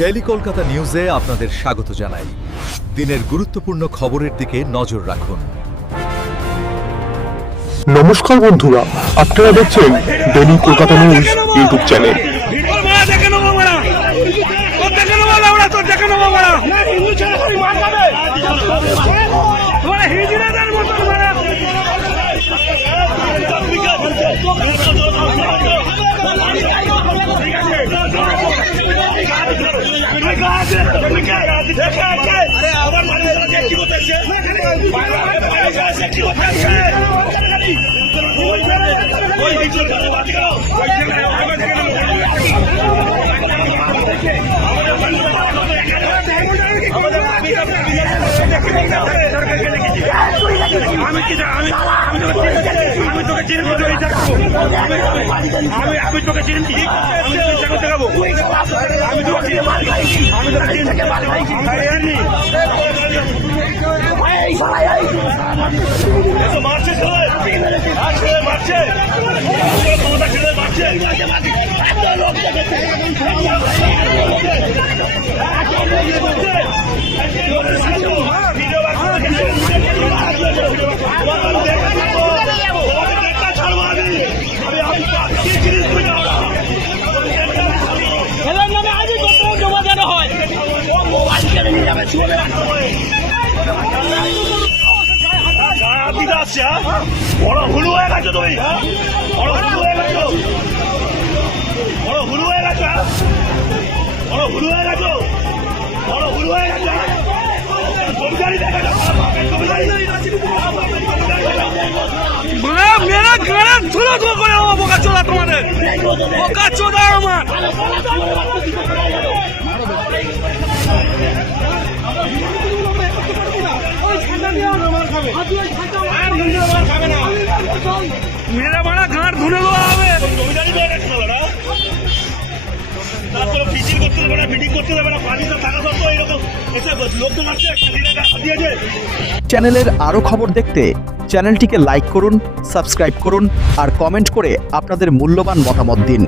Daily Kolkata নিউজে আপনাদের স্বাগত জানাই। দিনের গুরুত্বপূর্ণ খবরের দিকে নজর রাখুন। নমস্কার বন্ধুরা, আপনারা দেখছেন daily Kolkata news YouTube channel. বড় হুলু হয়ে গেছো তুমি, বড় হুলু হয়ে গেছো, বড় হুলু হয়ে গেছো, বড় হুলু হয়ে গেছো, বড় হুলু হয়ে গেছো। মেরা গাড়া ধুলো ধুলো করে আমার বোকা চোদা, তোমাদের বোকা চোদা আমার। মেরা মারা গাঁট ধুনে দেওয়া হবে। তারপরে ফিচিং করতে দেবে না, মিটিং করতে দেবে না, পানিতে থাকা সত্ত্বেও এরকম এসে লোকজন আসছে দিয়েছে। চ্যানেলের আরও খবর দেখতে চ্যানেলটিকে লাইক করুন, সাবস্ক্রাইব করুন আর কমেন্ট করে আপনাদের মূল্যবান মতামত দিন।